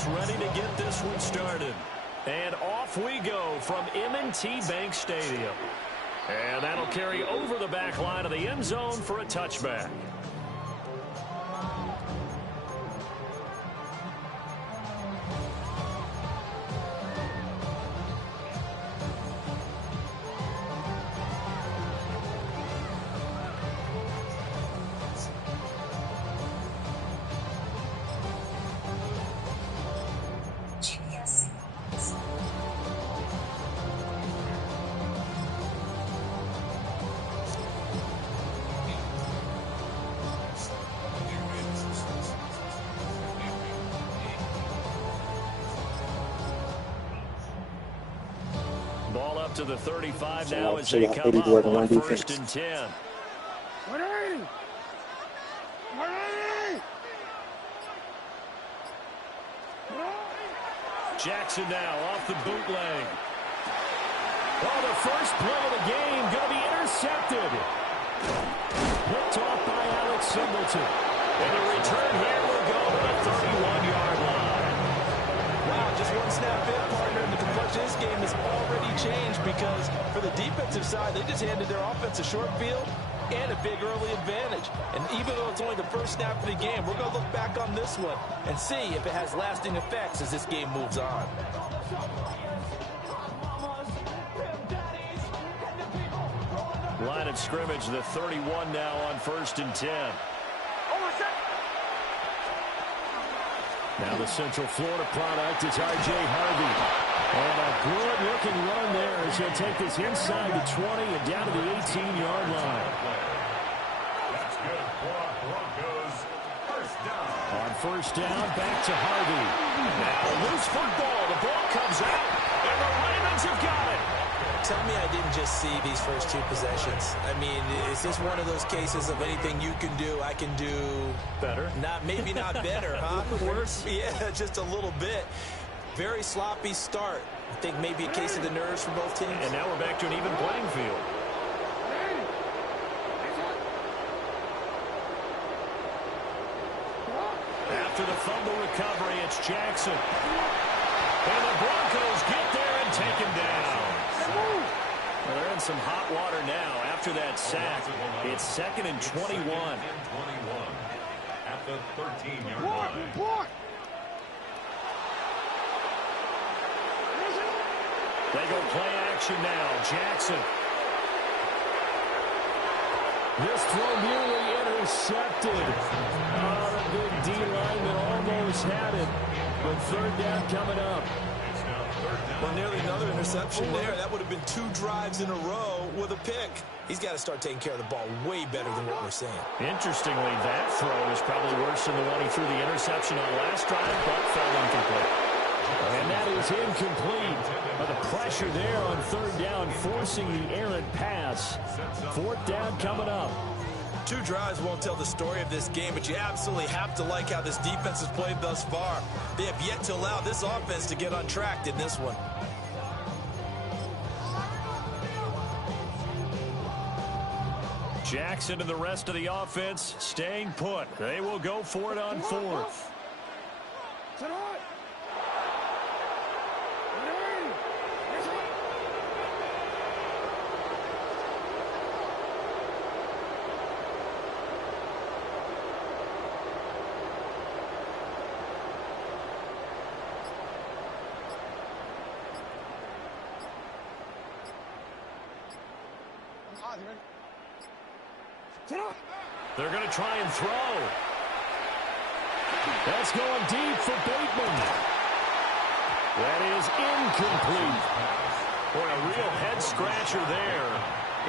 gets ready to get this one started. And off we go from M&T Bank Stadium. And that'll carry over the back line of the end zone for a touchback. Ball up to the 35 now as they come up on 1st and 10. Jackson now off the bootleg. Oh, the first play of the game going to be intercepted. Picked off by Alex Singleton. And the return here will go to the 31-yard line. Wow, just one snap in, partner, and the complexion of this game has already changed because for the defensive side, they just handed their offense a short field and a big early advantage. And even though it's only the first snap of the game, we're going to look back on this one and see if it has lasting effects as this game moves on. Line of scrimmage, the 31 now on 1st and 10. Now the Central Florida product is R.J. Harvey. And a good-looking run there as he'll take this inside the 20 and down to the 18-yard line. That's good for Broncos. First down. On 1st down, back to Harvey. Now loose football. The ball comes out, and the Ravens have got it. Tell me I didn't just see these first two possessions. I mean, is this one of those cases of anything you can do, I can do better? Maybe not better, huh? Worse? Yeah, just a little bit. Very sloppy start. I think maybe a case of the nerves for both teams. And now we're back to an even playing field. After the fumble recovery, it's Jackson. And the Broncos get there and take him down. Well, they're in some hot water now after that sack. It's 2nd and 21. At the 13-yard line. They go play action now. Jackson. This throw nearly intercepted. Oh, the big D lineman almost had it. But 3rd down coming up. Well, nearly another interception there. That would have been 2 drives in a row with a pick. He's got to start taking care of the ball way better than what we're seeing. Interestingly, that throw is probably worse than the one he threw the interception on last drive, but fell incomplete. And that is incomplete. The pressure there on 3rd down, forcing the errant pass. 4th down coming up. 2 drives won't tell the story of this game, but you absolutely have to like how this defense has played thus far. They have yet to allow this offense to get untracked in this one. Jackson and the rest of the offense staying put. They will go for it on 4th. They're going to try and throw. That's going deep for Bateman. That is incomplete. Boy, a real head-scratcher there.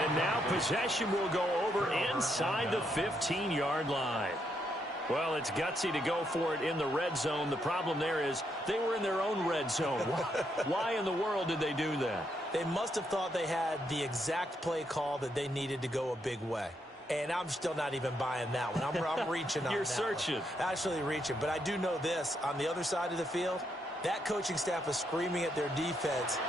And now possession will go over inside the 15-yard line. Well, it's gutsy to go for it in the red zone. The problem there is they were in their own red zone. Why in the world did they do that? They must have thought they had the exact play call that they needed to go a big way. And I'm still not even buying that one. I'm reaching on You're that searching. one. Actually reaching. But I do know this. On the other side of the field, that coaching staff is screaming at their defense.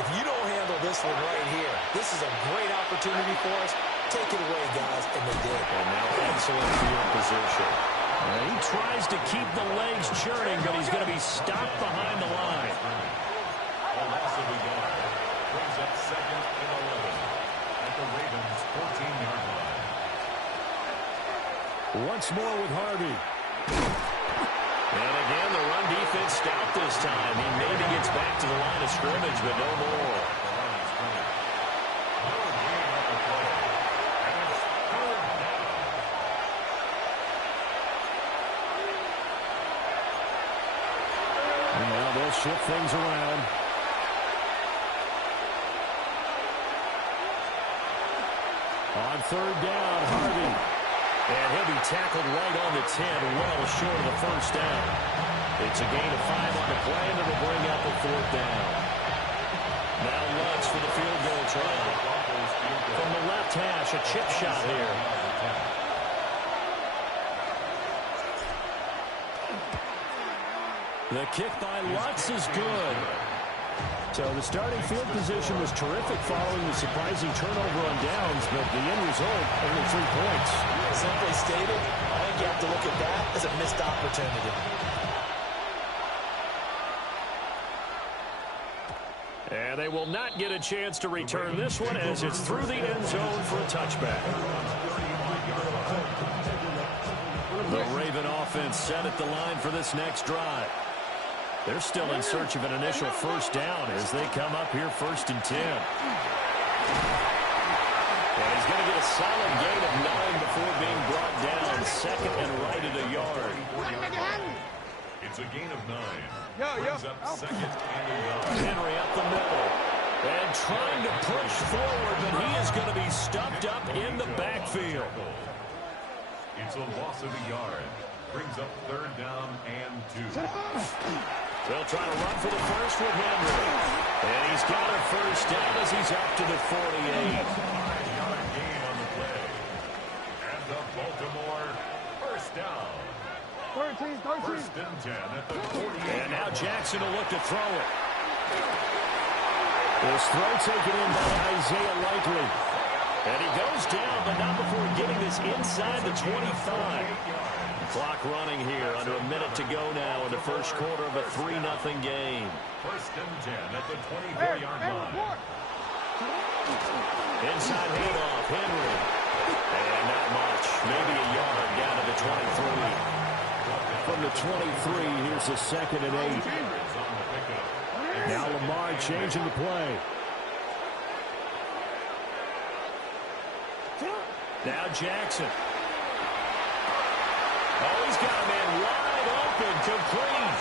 If you don't handle this one right here, this is a great opportunity for us. Take it away, guys. And they did. And now excellent field position. He tries to keep the legs churning, but he's going to be stopped behind the line. A loss of a yard. Brings up second and 11 at the Ravens' 14-yard line. Once more with Harvey. And again, the run defense stout this time. He maybe gets back to the line of scrimmage, but no more. Now they'll shift things around. On third down, Harvey. And he'll be tackled right on the 10, well short of the first down. It's a gain of 5 on the play, and it'll bring up a fourth down. Now Lutz for the field goal try. From the left hash, a chip shot here. The kick by Lutz is good. So the starting field position was terrific following the surprising turnover on downs, but the end result, only 3 points. Simply stated, I think you have to look at that as a missed opportunity. And they will not get a chance to return this one as it's through the end zone for a touchback. The Raven offense set at the line for this next drive. They're still in search of an initial first down as they come up here 1st and 10. And he's going to get a solid gain of 9 before being brought down. Second and right at a yard. It's a gain of 9. Brings up second and a yard. Henry up the middle. And trying to push forward, but he is going to be stuffed up in the backfield. It's a loss of a yard. Brings up third down and 2. They'll try to run for the first with Henry. And he's got a first down as he's up to the 48. 5-yard gain on the play. And the Baltimore first down. 1st and 10 at the 48. And now Jackson will look to throw it. This throw taken in by Isaiah Likely. And he goes down, but not before getting this inside the 25. Clock running here, under a minute to go now in the first quarter of a 3-0 game. 1st and 10 at the 24-yard line. Inside handoff, Henry. And not much, maybe a yard down to the 23. From the 23, here's a 2nd and 8. Now Lamar changing the play. Now Jackson. Oh, he's got a man wide open, complete.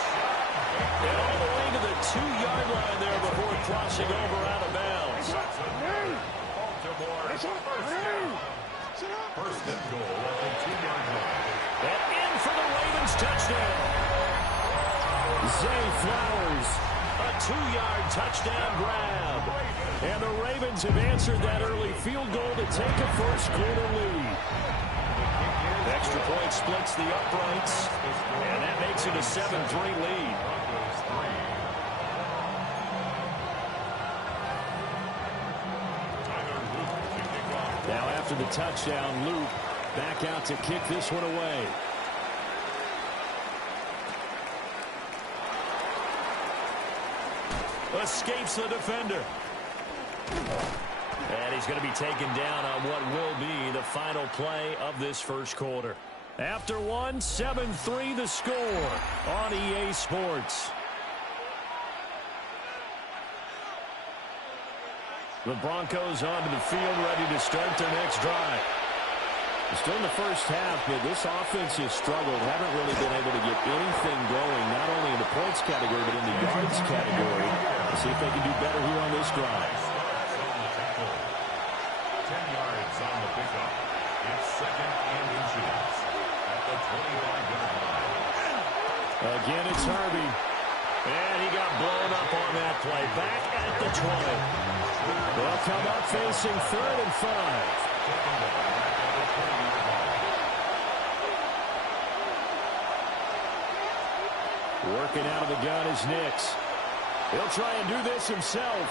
And all the way to the 2-yard line there before crossing over out of bounds. Baltimore first and goal at the 2-yard line. And in for the Ravens touchdown. Zay Flowers, a 2-yard touchdown grab. And the Ravens have answered that early field goal to take a first quarter lead. Extra point splits the uprights, and that makes it a 7-3 lead. Now after the touchdown, Luke back out to kick this one away. Escapes the defender. And he's going to be taken down on what will be the final play of this first quarter. After one, 7-3 the score on EA Sports. The Broncos onto the field, ready to start their next drive. Still in the first half, but this offense has struggled. Haven't really been able to get anything going, not only in the points category, but in the yards category. Let's see if they can do better here on this drive. 10 yards on the pickup. It's 2nd and inches at the 25-yard line. Again, it's Harvey. And he got blown up on that play. Back at the 20. They'll come up facing 3rd and 5. Working out of the gun is Nix. He'll try and do this himself.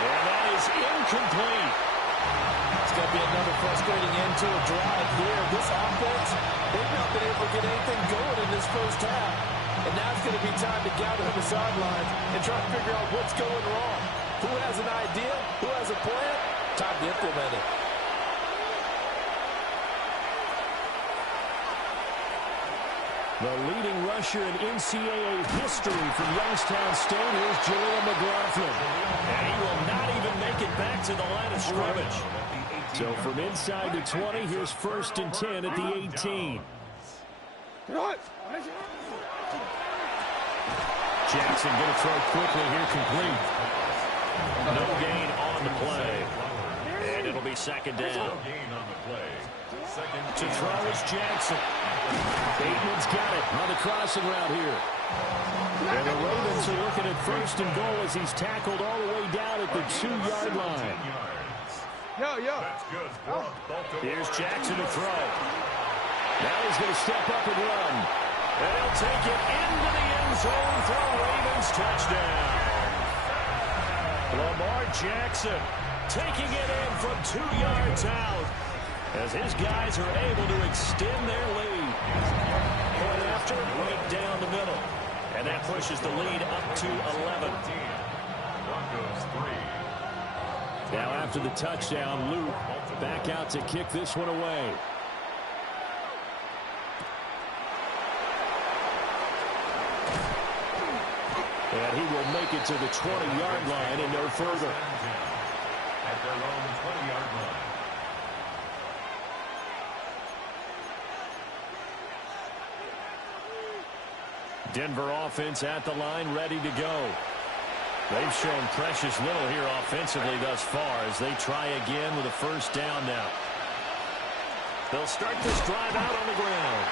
And that is incomplete. It's going to be another frustrating end to a drive here. This offense, they've not been able to get anything going in this first half. And now it's going to be time to gather on the sidelines and try to figure out what's going wrong. Who has an idea? Who has a plan? Time to implement it. The leading rusher in NCAA history from Youngstown State is Jaleel McLaughlin. And he will not even make it back to the line of scrimmage. So from inside the 20, here's 1st and 10 at the 18. Jackson going to throw quickly here, complete. No gain on the play. And it'll be 2nd down. To throw is Jackson. Bateman's got it on the crossing route here. And the Ravens are looking at 1st and goal as he's tackled all the way down at the 2-yard line. Here's Jackson to throw. Now he's going to step up and run. And he'll take it into the end zone for a Ravens touchdown. Lamar Jackson taking it in from 2 yards out as his guys are able to extend their lead. Point after, right down the middle. And that pushes the lead up to 11. Now after the touchdown, Luke back out to kick this one away. And he will make it to the 20-yard line and no further. At their own 20-yard line. Denver offense at the line, ready to go. They've shown precious little here offensively thus far as they try again with a 1st down now. They'll start this drive out on the ground.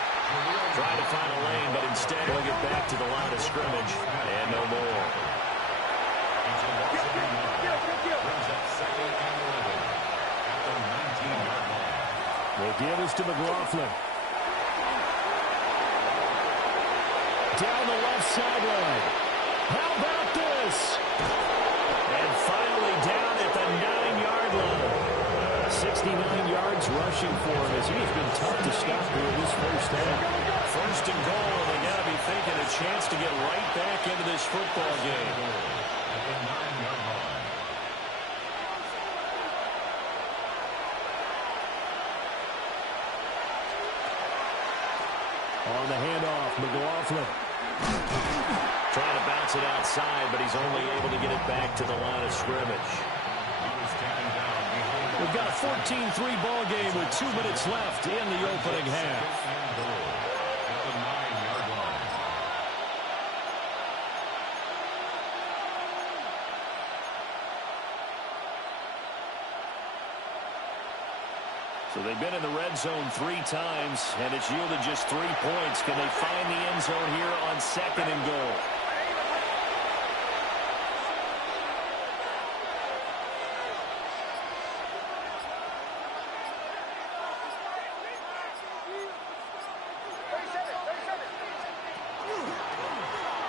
Trying to find a lane, but instead they'll get back to the line of scrimmage and no more. The give is to McLaughlin. Down the left sideline. How about this? And finally down at the 9-yard line. 69 yards rushing for him as he has been tough to stop here in this first half. 1st and goal, and they got to be thinking a chance to get right back into this football game. At the 9-yard line. On the handoff, McLaughlin. Trying to bounce it outside, but he's only able to get it back to the line of scrimmage. We've got a 14-3 ball game with 2 minutes left in the opening half. At the 9-yard line. So they've been in the red zone 3 times, and it's yielded just 3 points. Can they find the end zone here on 2nd and goal?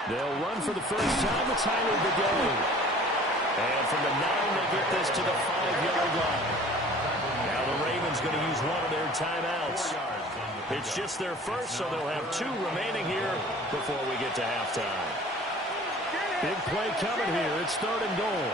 They'll run for the first time. It's Tyler Badie. And from the 9, they get this to the 5-yard line. Now the Ravens going to use one of their timeouts. It's just their first, so they'll have 2 remaining here before we get to halftime. Big play coming here. It's 3rd and goal.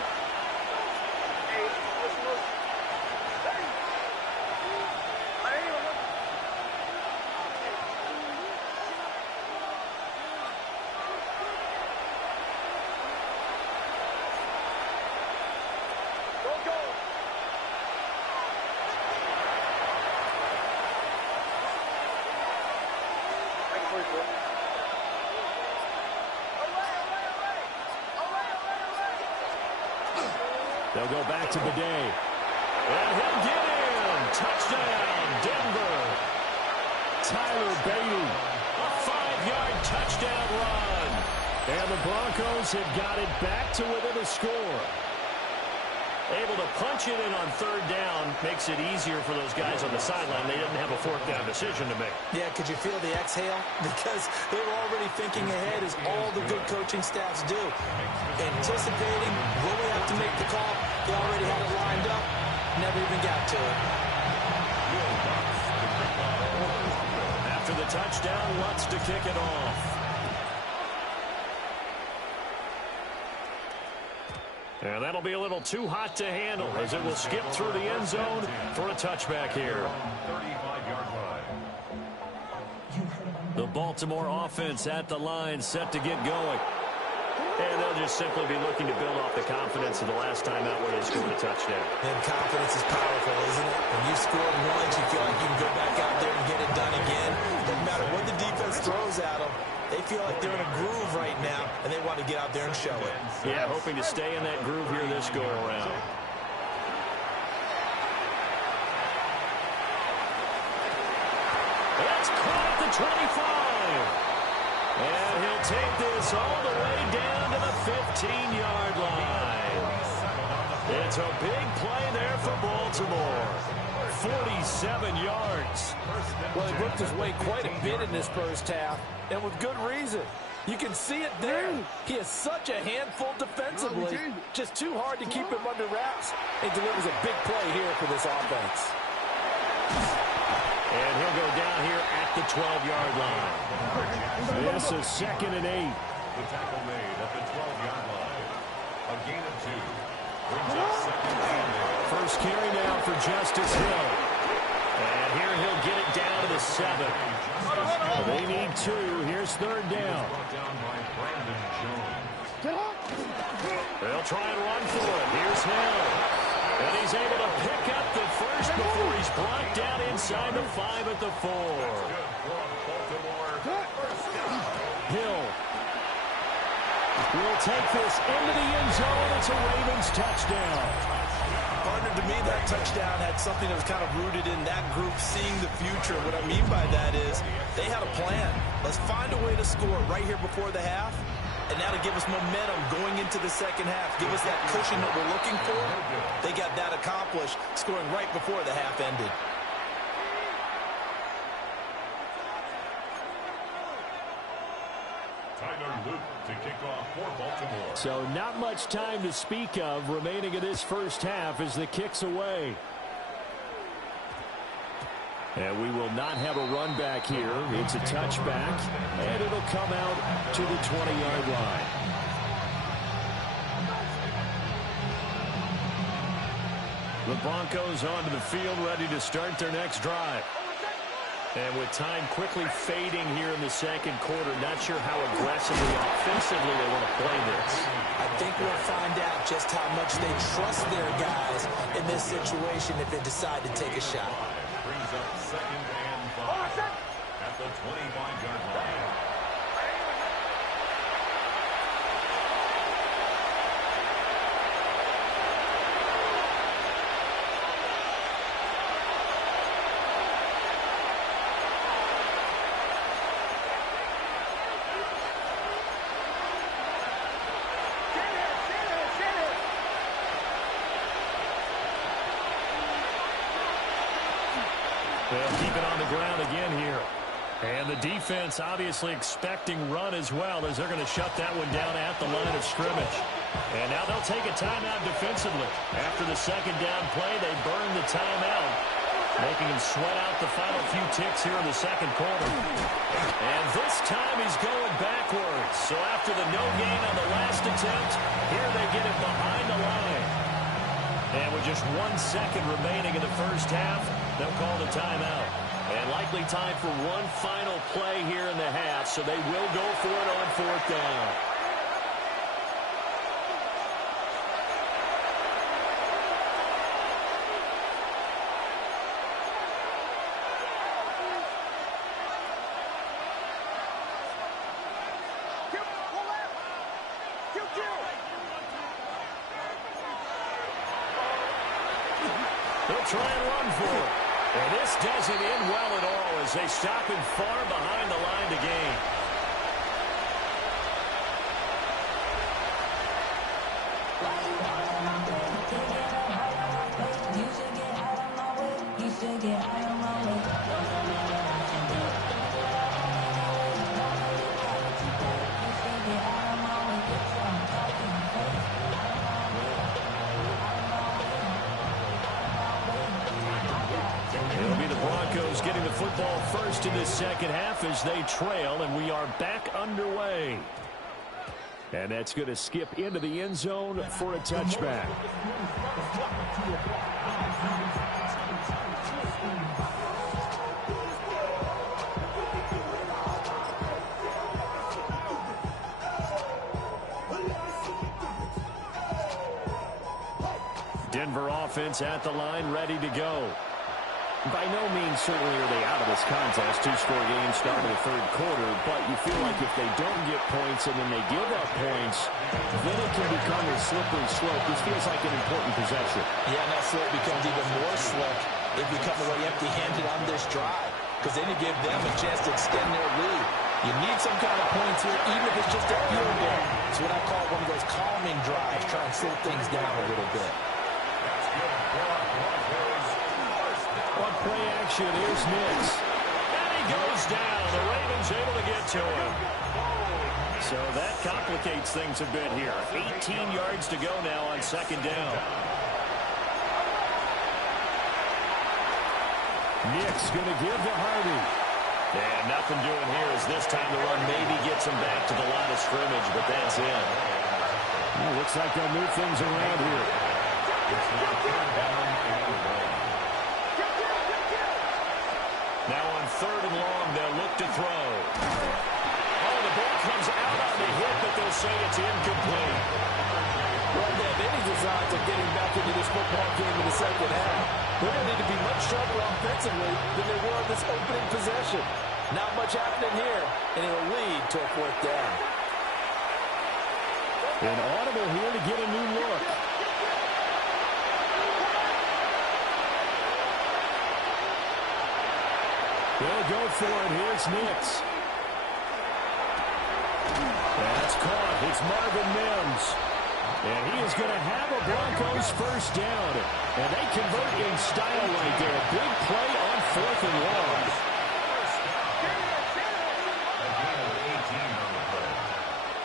They'll go back to Badie. And he'll get in. Touchdown, Denver. Tyler Badie. A 5-yard touchdown run. And the Broncos have got it back to within a score. Able to punch it in on 3rd down makes it easier for those guys on the sideline. They didn't have a 4th down decision to make. Yeah, could you feel the exhale? Because they were already thinking ahead, as all the good coaching staffs do. Anticipating when we have to make the call. They already had it lined up. never even got to it. After the touchdown, Lutz to kick it off. And that'll be a little too hot to handle as it will skip through the end zone for a touchback here. 35-yard line. The Baltimore offense at the line, set to get going. And they'll just simply be looking to build off the confidence of the last time out where they scored a touchdown. And confidence is powerful, isn't it? When you scored once, you feel like you can go back out there and get it done again. Doesn't matter what the defense throws at them. They feel like they're in a groove right now, and they want to get out there and show it. Yeah, hoping to stay in that groove here this go-around. That's caught at the 25. And he'll take this all the way down to the 15-yard line. It's a big play there for Baltimore. 47 yards. Well, he worked his way quite a bit in this first half, and with good reason. You can see it there. He is such a handful defensively. Just too hard to keep him under wraps. He delivers a big play here for this offense. And he'll go down here at the 12-yard line. This is 2nd and 8. The tackle made at the 12-yard line. A gain of 2. Brings up 2nd and 8. First carry now for Justice Hill. And here he'll get it down to the 7. They need 2. Here's 3rd down. Brought down by Brandon Jones. They'll try and run for it. Here's Hill. And he's able to pick up the first before he's brought down inside the 5 at the 4. Hill will take this into the end zone. It's a Ravens touchdown. Partner, to me, that touchdown had something that was kind of rooted in that group seeing the future. What I mean by that is they had a plan. Let's find a way to score right here before the half. And now to give us momentum going into the second half, give us that cushion that we're looking for. They got that accomplished, scoring right before the half ended. Tyler Luke to kick off for Baltimore. So not much time to speak of remaining in this first half as the kick's away. And we will not have a run back here. It's a touchback, and it'll come out to the 20-yard line. The Broncos onto the field, ready to start their next drive. And with time quickly fading here in the second quarter, not sure how aggressively, offensively they want to play this. I think we'll find out just how much they trust their guys in this situation if they decide to take a shot. Brings up 2nd and 5 at the 25-yard line. They'll keep it on the ground again here. And the defense obviously expecting run as well as they're going to shut that one down at the line of scrimmage. And now they'll take a timeout defensively. After the second down play, they burn the timeout, making him sweat out the final few ticks here in the second quarter. And this time he's going backwards. So after the no gain on the last attempt, here they get it behind the line. And with just 1 second remaining in the first half, they'll call the timeout. And likely time for one final play here in the half, so they will go for it on 4th down. They'll try and run for it. And this doesn't end well at all as they stop him far behind the line to gain. with football first in this second half as they trail, and we are back underway. And that's going to skip into the end zone for a touchback. Denver offense at the line, ready to go. By no means certainly are they out of this contest. Two-score game start of the third quarter, but you feel like if they don't get points and then they give up points, then it can become a slippery slope. This feels like an important possession. Yeah, and that slope becomes even more slick if you come away empty-handed on this drive, because then you give them a chance to extend their lead. You need some kind of points here, even if it's just a field goal. It's what I call one of those calming drives, try and slow things down a little bit. On play action, here's Nix. And he goes down. The Ravens able to get to him. So that complicates things a bit here. 18 yards to go now on second down. Nix going to give to Harvey. And nothing doing here as this time the run maybe gets him back to the line of scrimmage, but that's it. Well, looks like they'll move things around here. Now on third and long, they'll look to throw. Oh, the ball comes out on the hit, but they'll say it's incomplete. Well, they have any designs of getting back into this football game in the second half. They're going to need to be much sharper offensively than they were on this opening possession. Not much happening here, and it'll lead to a fourth down. An audible here to get a new look. They'll go for it. Here's Nix. That's caught. It's Marvin Mims. And he is going to have a Broncos first down. And they convert in style right there. A big play on fourth and long.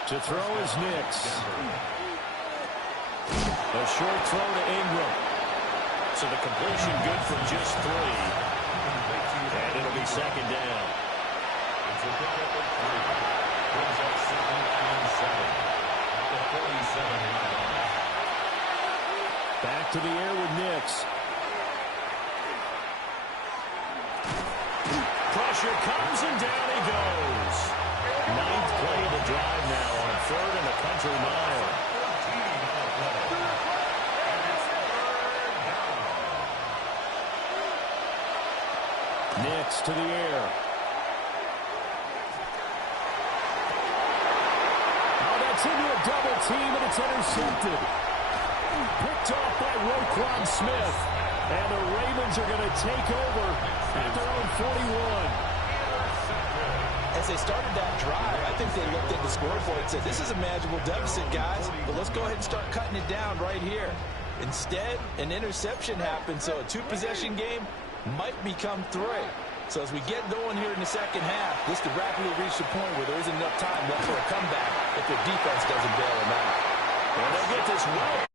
To throw is Nix. A short throw to Ingram. So the completion good for just 3. And it'll be second down. It's a pickup of 3. Brings up 2nd and 7. At the 47-yard line. Back to the air with Nix. Pressure comes and down he goes. 9th play of the drive now on 3rd and a country mile. Nix to the air. Oh, that's into a double team, and it's intercepted. Picked off by Roquan Smith. And the Ravens are going to take over at their own 41. As they started that drive, I think they looked at the scoreboard and said, this is a manageable deficit, guys, but let's go ahead and start cutting it down right here. Instead, an interception happened, so a 2-possession game might become 3. So as we get going here in the second half, this could rapidly reach the point where there isn't enough time left for a comeback if their defense doesn't bail them out. And they get this well